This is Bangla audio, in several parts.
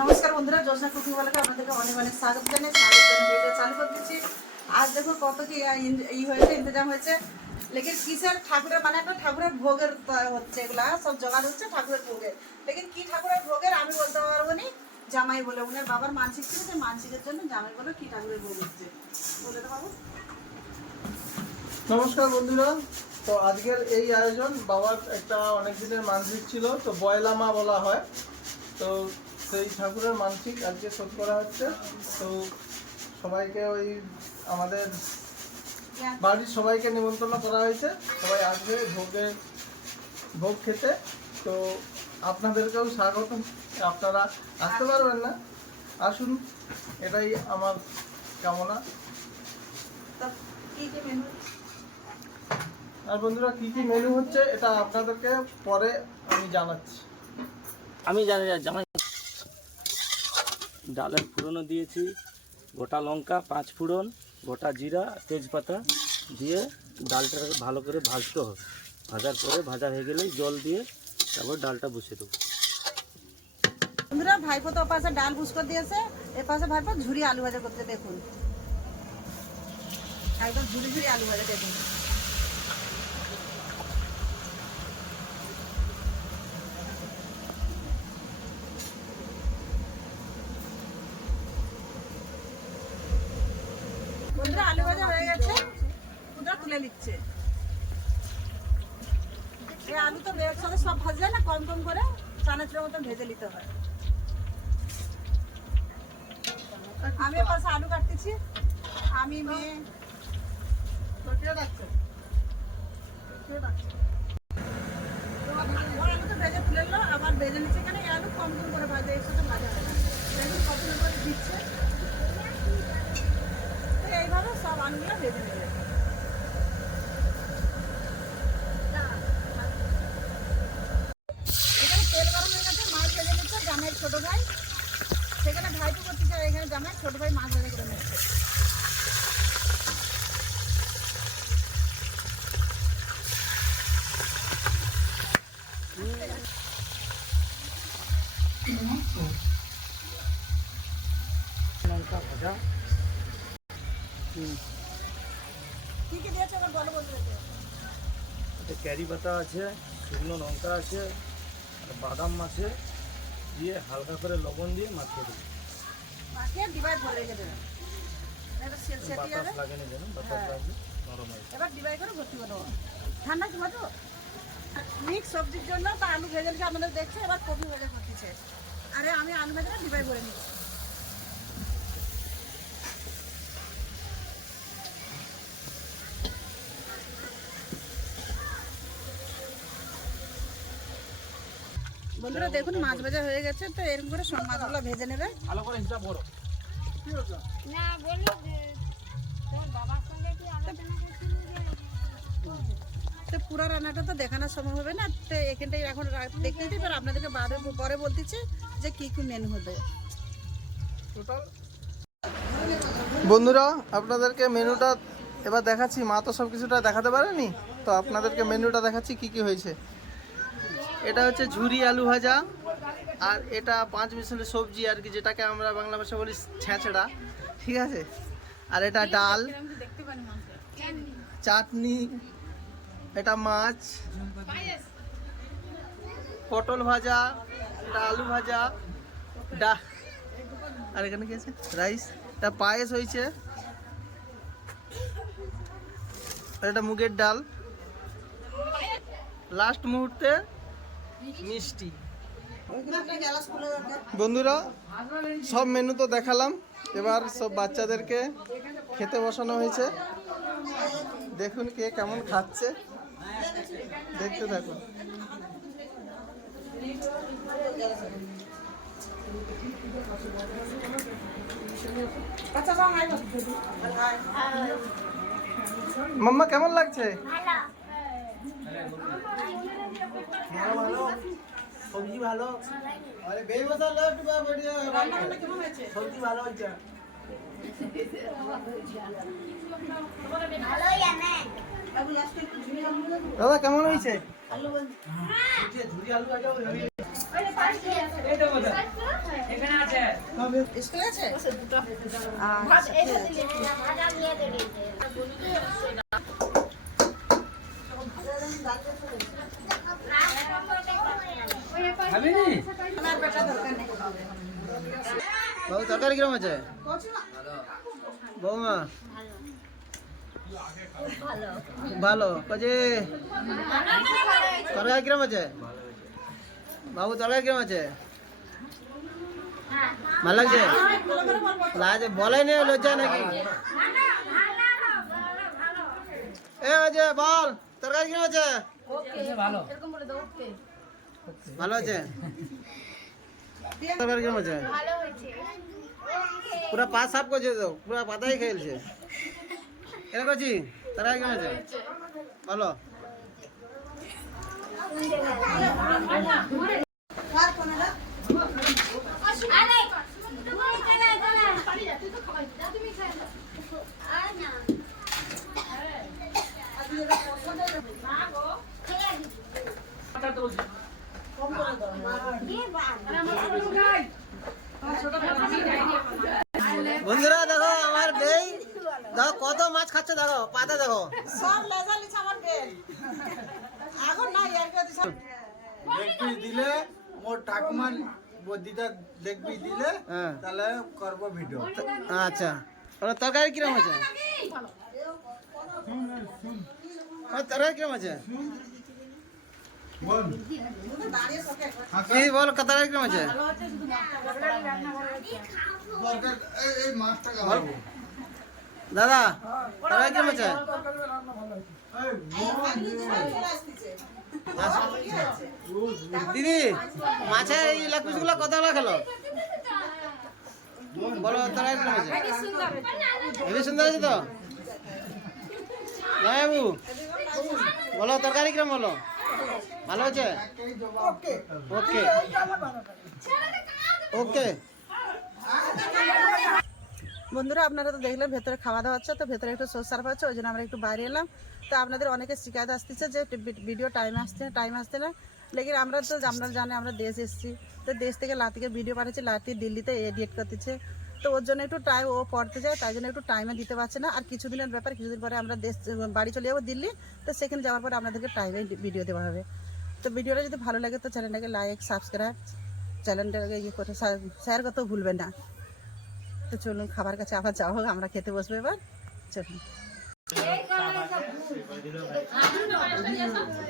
নমস্কার বন্ধুরা জোসনা কুকিং ওয়ালাকে আপনাদেরকে অনেক অনেক স্বাগত জানাই। স্বাগত জানিয়ে ভিডিও চালু করে দিচ্ছি। আজ দেখো কত কি ই হয়েছে, ইন্তজাম হয়েছে। লেকিন কিসের ঠাকুরের মানে একটা ঠাকুরের ভোগের হচ্ছে এগুলা, সব জোগাড় হচ্ছে ঠাকুরের ভোগের লেকিন কি ঠাকুরের ভোগের আমি বলতে পারব নি? জামাই বলে, উনার বাবার মানসিক ছিল যে মানসিকের জন্য জামাই বলে কি ঠাকুরের ভোগ হচ্ছে। বলে তো বাবু। নমস্কার বন্ধুরা, তো আজকের এই আয়োজন বাবার একটা অনেক দিনের মানসিক ছিল, তো বয়লা মা বলা হয়। তো সেই ঠাকুরের মানসিক আজকে শোধ করা হচ্ছে। তো সবাইকে ওই আমাদের বাড়ির সবাইকে নিমন্ত্রণ করা হয়েছে। সবাই আসবে ভোগে ভোগ খেতে। তো আপনাদেরকেও স্বাগত আপনারা আসতে পারবেন না। আসুন এটাই আমার কামনা। তো কি কি মেনু আর বন্ধুরা কি কি মেনু হচ্ছে এটা আপনাদেরকে পরে আমি জানাচ্ছি। আমি জানি না জামাই ডালের ফোড়নও দিয়েছি, গোটা লঙ্কা, পাঁচ ফোড়ন, গোটা জিরা, তেজপাতা দিয়ে ডালটা ভালো করে ভাজতে হবে। ভাজার পরে ভাজা হয়ে গেলেই জল দিয়ে তারপর ডালটা বসিয়ে দেবো। ভাইপো তো পাশে ডাল বুস করে দিয়েছে এ পাশে ভাইপো ঝুরি আলু ভাজা করতে দেখুন। একদম ঝুরি ঝুরি আলু ভাজা দেখুন বন্ধুরা আলু ভাজা হয়ে গেছে তুলে নিচ্ছে এই আলু তো একসাথে সব ভাজলে না কম কম করে চানাচুরের মতন ভেজে নিতে হয়। আমি পাশে আলু কাটতেছি। আমি মেয়ে। আবার ভেজে নিচ্ছে এখানে। এই আলু কম কম করে ভাজে হয় না। কত করে দিচ্ছে। এইভাবে সব আলুগুলো ভেজে নেবে এখানে তেল গরম হয়ে গেছে মাছ ভেজে নিচ্ছে জামাইয়ের ছোট ভাই সেখানে ভাইপো করতেছে আর এখানে জামাই ছোট ভাই মাছ ভেজে করে নিচ্ছে লঙ্কা ভাজা কি কি দিয়েছে এবার বলো বন্ধুদেরকে এতে ক্যারি পাতা আছে শুকনো লঙ্কা আছে আর বাদাম আছে দিয়ে হালকা করে লবণ দিয়ে মাখিয়ে দেবো ডিভাইড করে রেখে দেবেন এটা সেটি যাবে হয়ে। এবার ডিভাইড করে ভর্তি করে দেবো। ঠান্ডা সময় তো মিক্স সবজির জন্য তো আলু ভেজে আপনাদের দেখছে এবার কপি ভেজে করতেছে আরে আমি আলু ভেজে ডিবাই করে নিচ্ছি। বন্ধুরা দেখুন মাছ ভাজা হয়ে গেছে তো এরকম করে সব মাছগুলো ভেজে নেবে। ভালো করে হিসাব করো। না বলি যে তোর বাবার সঙ্গে কি আলোচনা করছিলি যে তো পুরো রান্নাটা তো দেখানো সম্ভব হবে না তো এখানটাই এখন দেখিয়ে দিই এবার আপনাদেরকে বাদে পরে বলতেছি যে কি কি মেনু হবে। বন্ধুরা আপনাদেরকে মেনুটা এবার দেখাচ্ছি মা তো সব কিছুটা দেখাতে পারেনি তো আপনাদেরকে মেনুটা দেখাচ্ছি কি কি হয়েছে। এটা হচ্ছে ঝুরি আলু ভাজা, আর এটা পাঁচ মিশালি সবজি আর কি, যেটাকে আমরা বাংলা ভাষা বলি ছেঁচড়া ঠিক আছে? আর এটা ডাল, চাটনি, এটা মাছ, পটল ভাজা, এটা আলু ভাজা, ডা, আর এখানে কি আছে? রাইস, এটা পায়েস হয়েছে এটা মুগের ডাল। লাস্ট মুহূর্তে মিষ্টি। বন্ধুরা সব মেনু তো দেখালাম। এবার সব বাচ্চাদেরকে খেতে বসানো হয়েছে। দেখুন কে কেমন খাচ্ছে। দেখতে থাকুন। মাম্মা কেমন লাগছে? সবজি ভালো। আরে বেমসাল একটু বড়িয়া সবজি ভালো হয়েছে। ভালোই জানে দাদা কেমন হয়েছে? এখানে আছে। নেই বাবু তরকারি কিরম আছে বৌমা? ভালো। কাজে? তরকারি কিরম আছে বাবু তরকারি কিরম আছে ভালো লাগছে? লাগছে বলাই নেই লজ্জা নাকি? এ আছে বল তরকারি কিরম আছে ভালো। আছে তরকারি কিরম আছে পুরা পা সাফ করছে তো পুরা পাতাই খেলছে এরকম করছি তারা কেমন আছে ভালো চলে চলে বন্ধুরা দেখো আমার বেই দেখো কত মাছ খাচ্ছে দেখো পাতা দেখো। সব লেজা লিছে আমার বেল। এখন না ইয়ার কে দিছ দেখবি দিলে মোর ঠাকুমার বদিটা দেখবি দিলে হ্যাঁ। তাহলে করব ভিডিও। আচ্ছা। ওরা তরকারি কিরম আছে? তরকারি কিরম আছে? বল। দাঁড়িয়ে বল তরকারি কিরম আছে? দাদা তরকারি কিরম আছে? দিদি মাছের এই পিসগুলো কত খেলো? বলো তরকারি কিরম আছে। হেবি সুন্দর আছে তো? বাবু। বলো তরকারি কিরম বলো ভালো আছে ওকে। ওকে। বন্ধুরা আপনারা তো দেখলেন ভেতরে খাওয়া দাওয়া হচ্ছে তো ভেতরে একটু সোর্স সার্ভ হচ্ছে ওই জন্য আমরা একটু বাইরে এলাম। তো আপনাদের অনেকে শিকায়ত আসতেছে যে ভিডিও টাইম আসছে টাইম আসছে না। লেকিন আমরা তো আপনারা জানে আমরা দেশ এসেছি। তো দেশ থেকে লাতিকে ভিডিও পাঠাচ্ছি লাতি দিল্লিতে এডিট করতেছে। তো ওর জন্য একটু টাইম ও পড়তে যায় তাই জন্য একটু টাইমে দিতে পারছে না। আর কিছুদিনের ব্যাপার কিছুদিন পরে আমরা দেশ বাড়ি চলে যাব দিল্লি তো সেখানে যাওয়ার পরে আপনাদেরকে টাইমে ভিডিও দেওয়া হবে। তো ভিডিওটা যদি ভালো লাগে তো চ্যানেলটাকে লাইক সাবস্ক্রাইব চ্যানেলটাকে ইয়ে করে শেয়ার করতেও ভুলবেন না। তো চলুন খাবার কাছে আবার যাওয়া হোক, আমরা খেতে বসবো এবার। চলুন।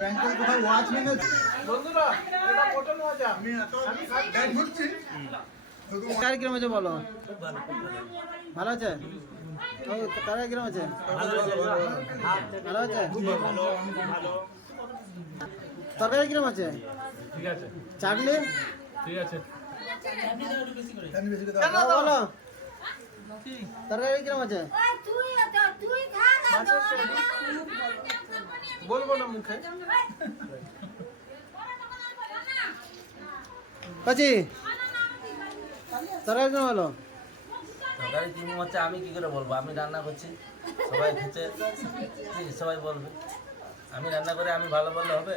ব্যাংকের কোথাও ওয়াচম্যান আছে বন্ধুরা এটা পটল ভাজা আমি এত ব্যাংক ঘুরছি তরকারি কিরম আছে বলো? ভালো আছে? ও তরকারি কিরম আছে। ভালো আছে? তরকারি কিরম আছে? ঠিক আছে। চাটনি? ঠিক আছে। বলো? তরকারি কিরম আছে? তুই তুই খা না বলব না মুখে। কাছি তরকারি কিরম হলো? তরকারি চিনি হচ্ছে আমি কি করে বলব? আমি রান্না করছি সবাই খেতে ঠিক, সবাই বলবে। আমি রান্না করে আমি ভালো বললে হবে?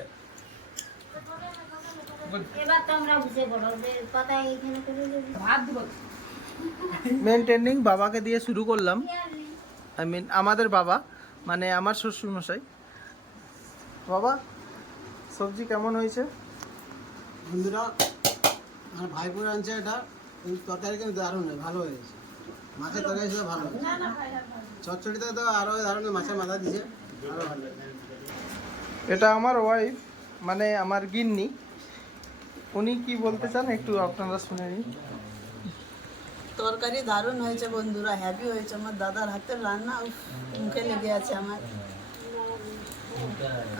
এবার তোমরা বুঝে বলো যে কথা এইখানে করে ভাত দিব মেনটেনিং বাবাকে দিয়ে শুরু করলাম। আই মিন আমাদের বাবা মানে আমার শ্বশুর মশাই বাবা সবজি কেমন হয়েছে? বন্ধুরা আমার ভাইপুর আনছে এটা কিন্তু তরকারি কিন্তু দারুণ ভালো হয়েছে। মাছের তরকারি সেটা ভালো। হয়েছে চচ্চড়িতে তো আরও দারুণ মাছের মাথা আরও ভালো এটা আমার ওয়াইফ মানে আমার গিন্নি উনি কি বলতে চান একটু আপনারা শুনে নিন। তরকারি দারুণ হয়েছে বন্ধুরা হ্যাপি হয়েছে। আমার দাদার হাতের রান্না মুখে লেগে আছে আমার।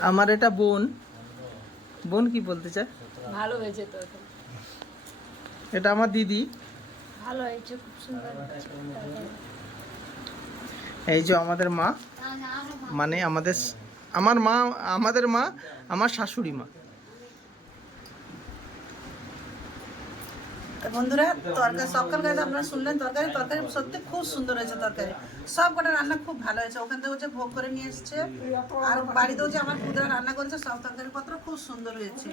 আমার এটা বোন। বোন কি বলতে চায়? ভালো হয়েছে তো এটা আমার দিদি। ভালো হয়েছে খুব সুন্দর এই যে আমাদের মা মানে আমাদের আমার মা, আমাদের মা, আমার শাশুড়ি মা। বন্ধুরা, তরকারি সকাল কাছে আপনারা শুনলেন, তরকারি তরকারি সত্যি খুব সুন্দর হয়েছে তরকারি। সব কটা রান্না খুব ভালো হয়েছে। ওখান থেকে হচ্ছে ভোগ করে নিয়ে এসছে, আর বাড়িতেও যে আমার কুদরা রান্না করেছে, সব তরকারি পত্র খুব সুন্দর হয়েছে।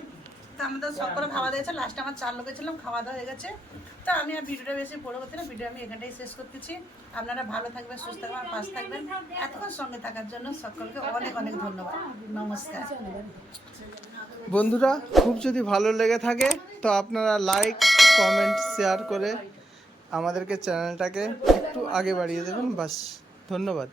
তো আমাদের সব করে খাওয়া দিয়েছে। লাস্টে আমার চার লোকে ছিলাম, খাওয়া দাওয়া হয়ে গেছে। তো আমি আর ভিডিওটা বেশি বড় করতে না, ভিডিও আমি এখানটাই শেষ করতেছি। আপনারা ভালো থাকবেন, সুস্থ থাকবেন পাশ থাকবেন। এতক্ষণ সঙ্গে থাকার জন্য সকলকে অনেক অনেক ধন্যবাদ। নমস্কার। বন্ধুরা, খুব যদি ভালো লেগে থাকে, তো আপনারা লাইক কমেন্ট শেয়ার করে আমাদেরকে চ্যানেলটাকে একটু আগে বাড়িয়ে দেবেন, বাস। ধন্যবাদ।